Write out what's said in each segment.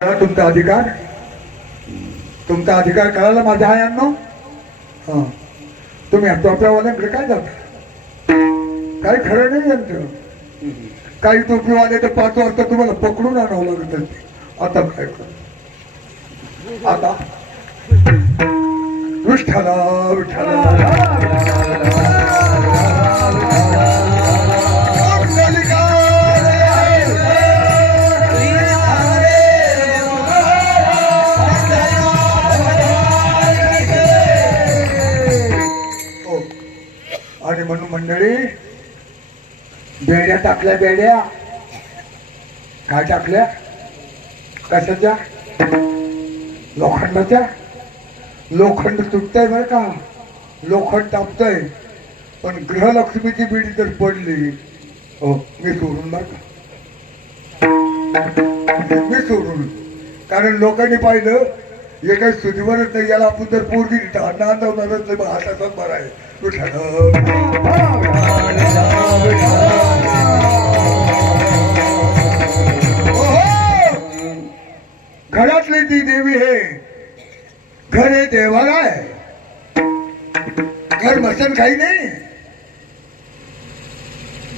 तुमचा अधिकार कळाला माझ्या आयांनो. हा तुम्ही टोप्यावाल्यांकडे काय जाता? काही खरं नाही यांचं. काही टोपीवाले तर 5 वाजता तुम्हाला पकडून आणावं लागत असते. आता काय कर आता विठ्ठला आणि म्हणून मंडळी बेड्या टाकल्या. बेड्या काय टाकल्या? कशाच्या? लोखंडाच्या. लोखंड तुटतंय बरं का, लोखंड तापतंय. पण गृहलक्ष्मीची बेडी जर पडली, हो मी सोडून बरं का, मी सोडून. कारण लोकांनी पाहिलं हे काही सुधीवरच नाही, याला आपण जर पोरगी नांदवणारच नाही, हाताचाच बरा आहे. घरातली ती देवी हे घर हे देवाला आहे. घर मसन काही नाही.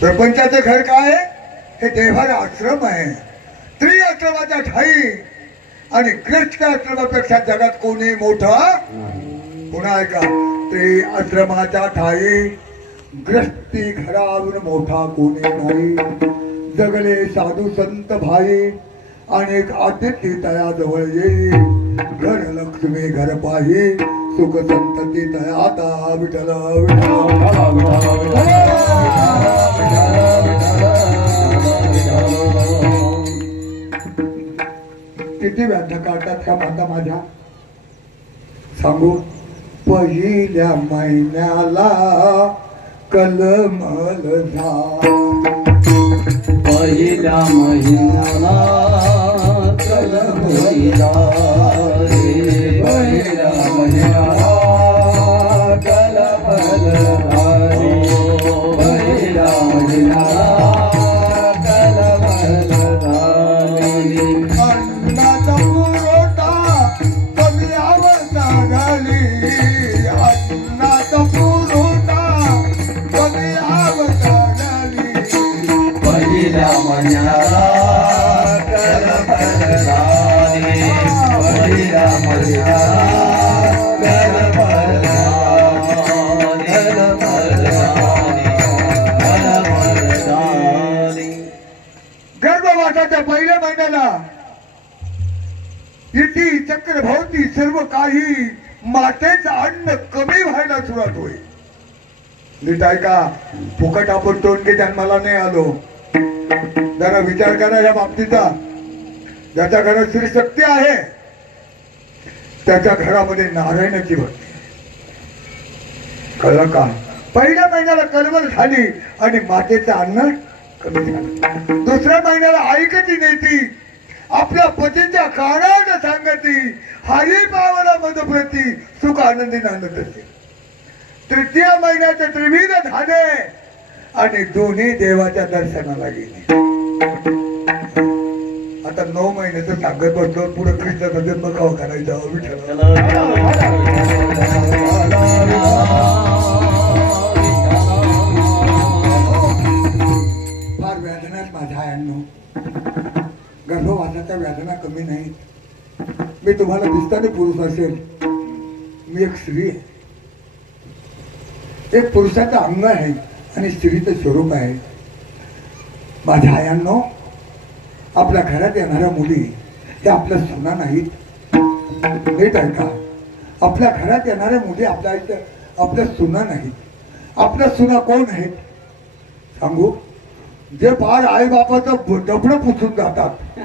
प्रपंचाचं घर काय आहे? हे देवाला आश्रम आहे. त्रिआश्रमाच्या ठाई आणि कृष्ण आश्रमापेक्षा जगात कोणी मोठा पुन्हा ऐका. त्रिआश्रमाच्या ठाई ग्रस्ती घरावरून मोठा कोणी नाही. जगले साधू संत भाई अनेक आदित्य तया जवळ येई. घर लक्ष्मी घर पाही सुख संतती तया आता. विठ्ठल किती व्याख्या काढतात का माता माझ्या सांगू. पहिल्या महिन्याला कलमल पहिल्या महिन्याला कलमल पहिल्या महिन्याला कलमल पहिल्या महिन्याला गर्भवासाच्या पहिल्या महिन्याला इति चक्रभोवती सर्व काही मातेचं अन्न कमी व्हायला सुरुवात होईल. नीट ऐका. फुकट आपण टोनके जन्माला नाही आलो. जरा विचार करा या बाबतीचा. ज्याच्या घरात श्री शक्ती आहे त्याच्या घरामध्ये नारायणाची भक्ती. कळलं का? पहिल्या महिन्याला कलवल झाली आणि मातेचं अन्न कमी झालं. दुसऱ्या महिन्याला ऐकती नेती आपल्या पतीच्या कानात सांगती हरी पावला मधुप्रती सुख आनंदी नांदत असे. तृतीय महिन्याचे त्रिविध झाले आणि दोन्ही देवाच्या दर्शनाला गेले. आता 9 महिन्याचं सांगत बसलो. पुढे कृष्णाचा जन्म कवा करायचा? फार वेदनात माझ्या आयांनो. गर्भवासाच्या वेदना कमी नाही. मी तुम्हाला दिसताना पुरुष असेल, मी एक स्त्री आहे. एक पुरुषाचं अंग आहे आणि स्त्रीचं स्वरूप आहे. माझ्या आयांनो, आपल्या घरात येणाऱ्या मुली हे आपल्या सुना नाहीत. नीट ऐका. आपल्या घरात येणाऱ्या मुली आपल्या सुना नाहीत. आपल्या सुना कोण आहेत सांगू? जे फार आई बापाचं डबडं पुसून जातात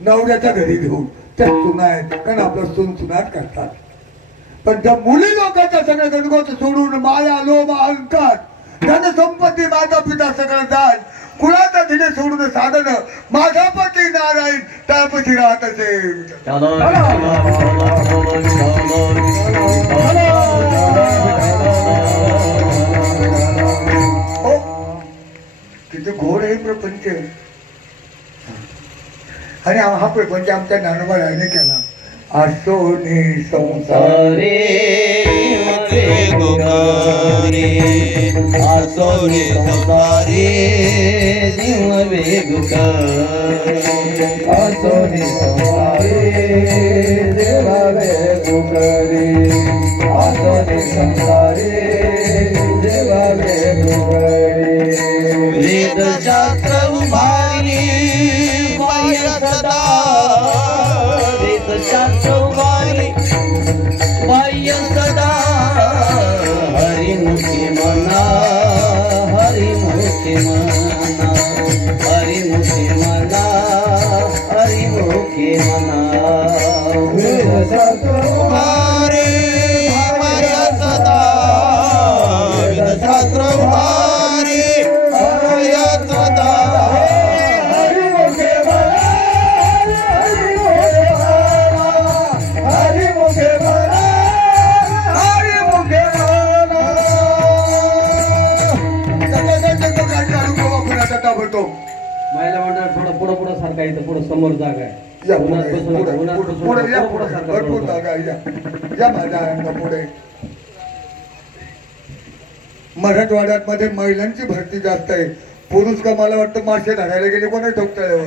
नवऱ्याच्या घरी घेऊन, त्या सुना आहेत. कारण आपलं सुनाट करतात. पण ज्या मुली लोकांच्या सगळ्या गणगोत सोडून माया लोभ अहंकार धन संपत्ती माता पिता सगळं दान कुणाचा धिने सोडून साधन माझा पती नारायण त्यापती राहत असे. किती घोर आहे प्रपंच. आणि हा प्रपंच आमच्या ज्ञानोबा रायने केला. असोने संसार रे गुगारे आसोने संसारे जीव वेगुकारे आसोने संसारे देवा वेगुकारे आसोने संसारे देवा वेगुकारे वेद शास्त्र उभारी बाह्य सदा वेद शास्त्र उभारी बाह्य सदा हरिमुखी मना हरिमुखी मना हरिमुखी मना हरिमुखी मना वेद शास्त्र उभारी बाह्य सदा वेद शास्त्र उभारी बाह्य सदा महिला मंडळ थोडं पुढं सारखा इथं पुढं समोर जागा आहे. या उन्हात पुढे, बसू नका, पुढे, उन्हात पुढे, बसू पुढे, नका, या पुढं पुढे, सारखा भरपूर थोडं. जागा आहे, या माझ्या आयांना पुढे. मराठवाड्यात मध्ये महिलांची भरती जास्त आहे. पुरुष का मला वाटतं मासे धरायला गेले कोणा ठोकताळ्यावर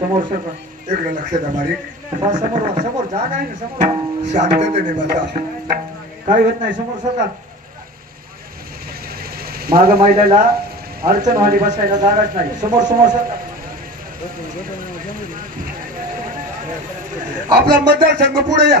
समोर सरका. इकडे लक्ष द्या बारीक. बस समोर वा, समोर जागा आहे ना समोर वा. शांततेने बसा. काही होत नाही समोर सरका. माग महिलेला अडचण व्हायला बसायला जागाच नाही. समोर समोर सरका. आपला मतदारसंघ पुढे या.